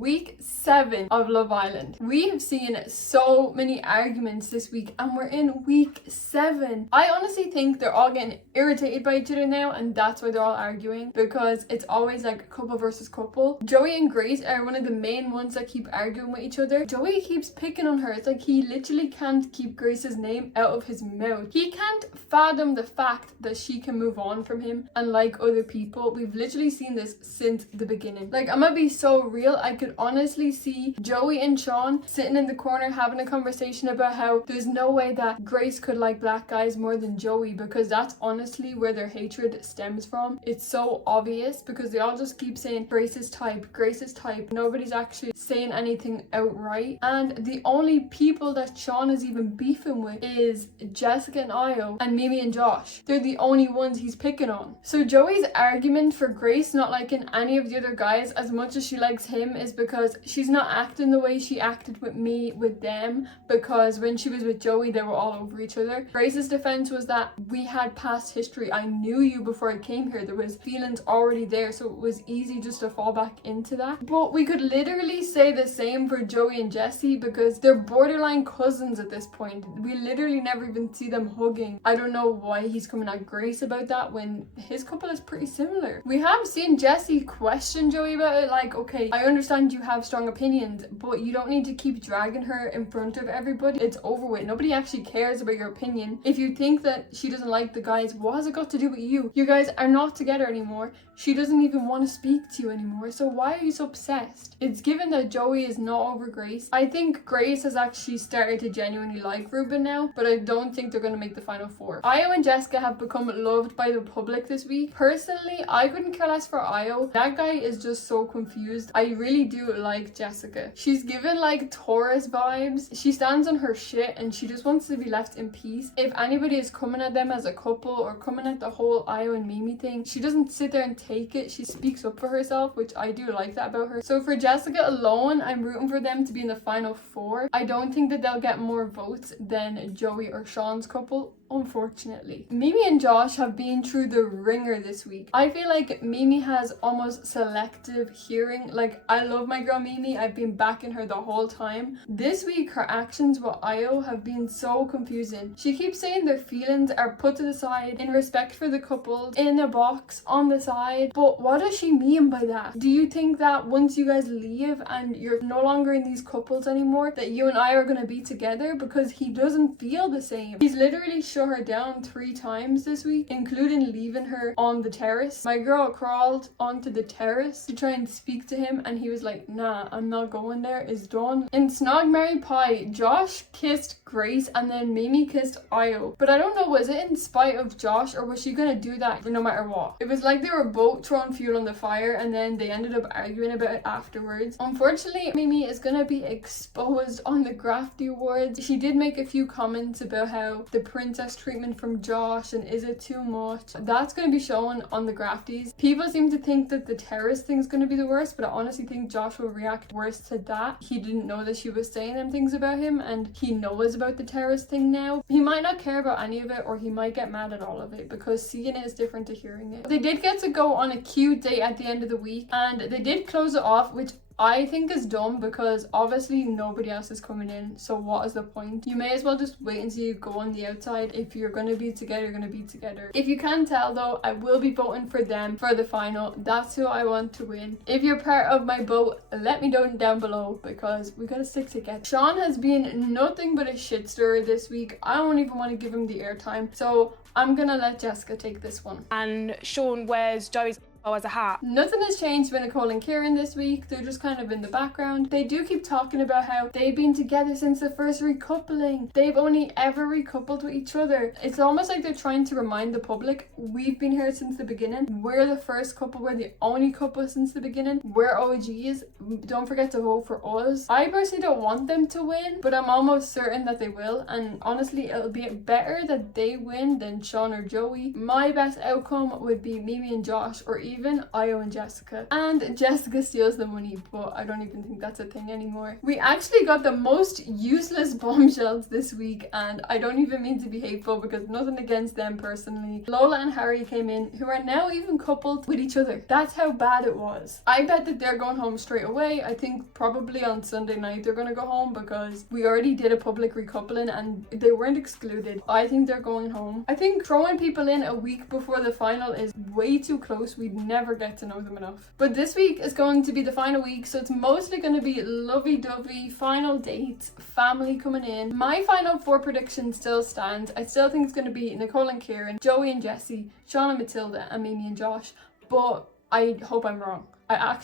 Week 7 of Love Island. We have seen so many arguments this week and we're in week 7. I honestly think they're all getting irritated by each other now and that's why they're all arguing, because it's always like couple versus couple. Joey and Grace are one of the main ones that keep arguing with each other. Joey keeps picking on her. It's like he literally can't keep Grace's name out of his mouth. He can't fathom the fact that she can move on from him and like other people. We've literally seen this since the beginning. Like, I'm gonna be so real, I could honestly see Joey and Sean sitting in the corner having a conversation about how there's no way that Grace could like black guys more than Joey, because that's honestly where their hatred stems from. It's so obvious because they all just keep saying Grace's type, Grace's type. Nobody's actually saying anything outright, and the only people that Sean is even beefing with is Jessica and Io and Mimi and Josh. They're the only ones he's picking on. So Joey's argument for Grace not liking any of the other guys as much as she likes him is because she's not acting the way she acted with me with them, because when she was with Joey they were all over each other. Grace's defense was that we had past history. I knew you before I came here. There was feelings already there, so it was easy just to fall back into that. But we could literally say the same for Joey and Jesse because they're borderline cousins at this point. We literally never even see them hugging. I don't know why he's coming at Grace about that when his couple is pretty similar. We have seen Jesse question Joey about it, like, okay, I understand you have strong opinions, but you don't need to keep dragging her in front of everybody. It's over with. Nobody actually cares about your opinion. If you think that she doesn't like the guys, what has it got to do with you? You guys are not together anymore. She doesn't even want to speak to you anymore, so why are you so obsessed? It's given that Joey is not over Grace. I think Grace has actually started to genuinely like Ruben now, but I don't think they're going to make the final 4. Io and Jessica have become loved by the public this week. Personally, I couldn't care less for Io. That guy is just so confused. I really do like Jessica. She's given like Taurus vibes. She stands on her shit and she just wants to be left in peace. If anybody is coming at them as a couple or coming at the whole Io and Mimi thing, she doesn't sit there and take it. She speaks up for herself, which I do like that about her. So for Jessica alone, I'm rooting for them to be in the final 4. I don't think that they'll get more votes than Joey or Sean's couple, unfortunately. Mimi and Josh have been through the ringer this week. I feel like Mimi has almost selective hearing. Like, I love my girl Mimi. I've been backing her the whole time. This week, her actions with Io have been so confusing. She keeps saying their feelings are put to the side in respect for the couple, in a box on the side. But what does she mean by that? Do you think that once you guys leave and you're no longer in these couples anymore, that you and I are going to be together? Because he doesn't feel the same. He's literally shut her down 3 times this week, including leaving her on the terrace. My girl crawled onto the terrace to try and speak to him and he was like, nah, I'm not going there, it's done. In Snog, Marry, Pie, Josh kissed Grace and then Mimi kissed Io. But I don't know, was it in spite of Josh or was she gonna do that no matter what? It was like they were both throwing fuel on the fire and then they ended up arguing about it afterwards. Unfortunately, Mimi is gonna be exposed on the Grafty Awards. She did make a few comments about how the princess treatment from Josh and is it too much. That's going to be shown on the Grafties. People seem to think that the terrorist thing's going to be the worst, but I honestly think Josh will react worse to that. He didn't know that she was saying them things about him and he knows about the terrorist thing now. He might not care about any of it or he might get mad at all of it because seeing it is different to hearing it. They did get to go on a cute date at the end of the week and they did close it off, which I think is dumb because obviously nobody else is coming in, so what is the point? You may as well just wait until you go on the outside. If you're going to be together, you're going to be together. If you can't tell though, I will be voting for them for the final. That's who I want to win. If you're part of my vote, let me know down below because we gotta stick together. Sean has been nothing but a shit stirrer this week. I don't even want to give him the airtime, so I'm gonna let Jessica take this one. And Sean wears Joey's as a hat. Nothing has changed with Nicole and Kieran this week. They're just kind of in the background. They do keep talking about how they've been together since the first recoupling. They've only ever recoupled with each other. It's almost like they're trying to remind the public, we've been here since the beginning. We're the first couple. We're the only couple since the beginning. We're OGs. Don't forget to vote for us. I personally don't want them to win, but I'm almost certain that they will. And honestly, it'll be better that they win than Sean or Joey. My best outcome would be Mimi and Josh, or even Io and Jessica. And Jessica steals the money, but I don't even think that's a thing anymore. We actually got the most useless bombshells this week, and I don't even mean to be hateful because nothing against them personally. Lola and Harry came in, who are now even coupled with each other. That's how bad it was. I bet that they're going home straight away. I think probably on Sunday night they're gonna go home because we already did a public recoupling and they weren't excluded. I think they're going home. I think throwing people in a week before the final is way too close. We'd never get to know them enough. But this week is going to be the final week, so it's mostly going to be lovey-dovey, final dates, family coming in. My final 4 predictions still stand. I still think it's going to be Nicole and Kieran, Joey and Jessie, Sean and Matilda, and Mimi and Josh. But I hope I'm wrong. I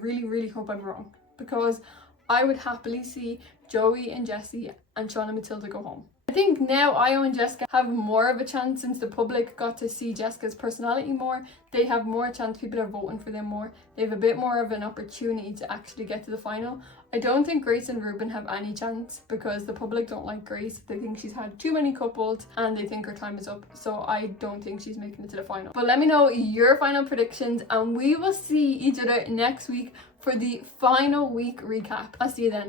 really hope I'm wrong, because I would happily see Joey and Jessie and Sean and Matilda go home. I think now Io and Jessica have more of a chance since the public got to see Jessica's personality more. They have more chance, people are voting for them more. They have a bit more of an opportunity to actually get to the final. I don't think Grace and Ruben have any chance because the public don't like Grace. They think she's had too many couples and they think her time is up. So I don't think she's making it to the final. But let me know your final predictions and we will see each other next week for the final week recap. I'll see you then.